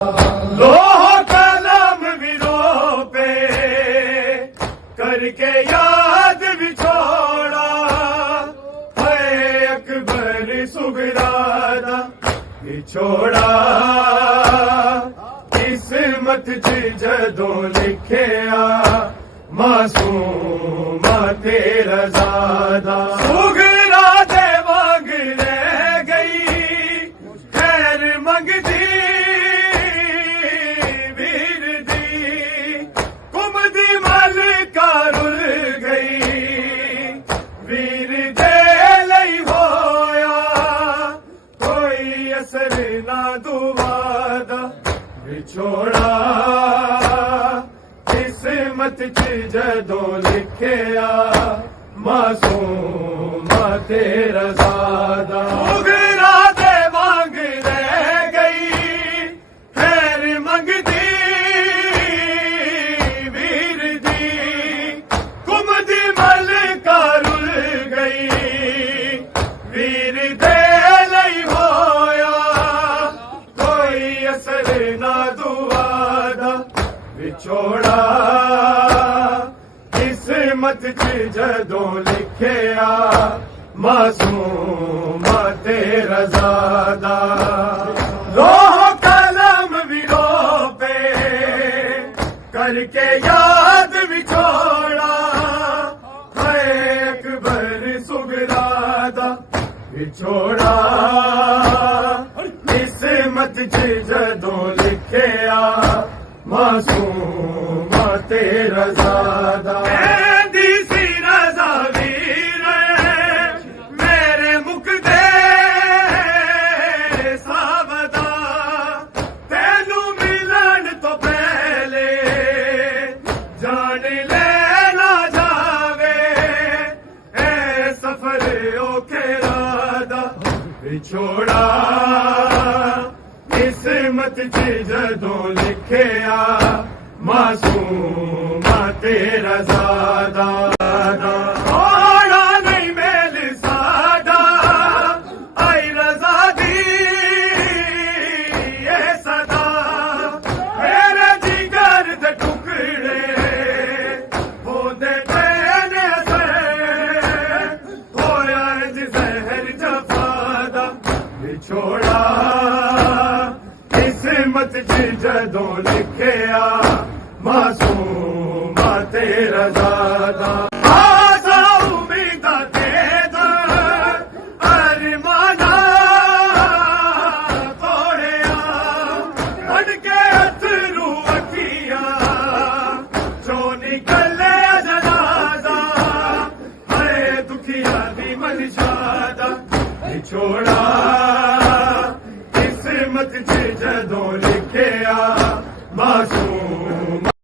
लोह कलम विरो पे करके याद बिछोड़ा है अकबर सुगरादा बिछोड़ा किस्मत च जदों लिखिया मासूम तेरा ज़ादा सुगरा दे वांग रह गई खैर मंगदी विछोड़ा किस्मत च जदों लिखिया मासूम तेरा ज़ादा सुगरा दे वांग रह गई खैर मंगदी वीर दी कुमदी मलका रुल गई वीर दे लई होया कोई असर ना दुआदा विछोड़ा किस्मत च जदों लिखिया मासूम तेरा ज़ादा लोह कलम विरो पे करके याद विछोड़ा है अकबर सुगरादा विछोड़ा किस्मत च जदों लिखिया मासूम तेरा ज़ादा दी सी रज़ा वीर मेरे मुकदे सावदा तेनू मिलन तो पहले जान लेना जावे ए सफर ओखे रादा विछोड़ा किस्मत च जदों लिखिया मासूम तेरा ज़ादा थोड़ा नहीं मेल सादा आई रज़ा दी ये सदा मेरे जिगर दे टुकड़े होंदे तेने असर होया जहर जफादा विछोड़ा किस्मत च जदों लिखिया मासूम तेरा ज़ादा आसा उम्मीदा तेरा अरमाना तोड़िया अड़के अथरू अखिया जो निकले जनाजा है दुखिया दी मनशादा विछोड़ा किस्मत च जदों लिखिया मासूम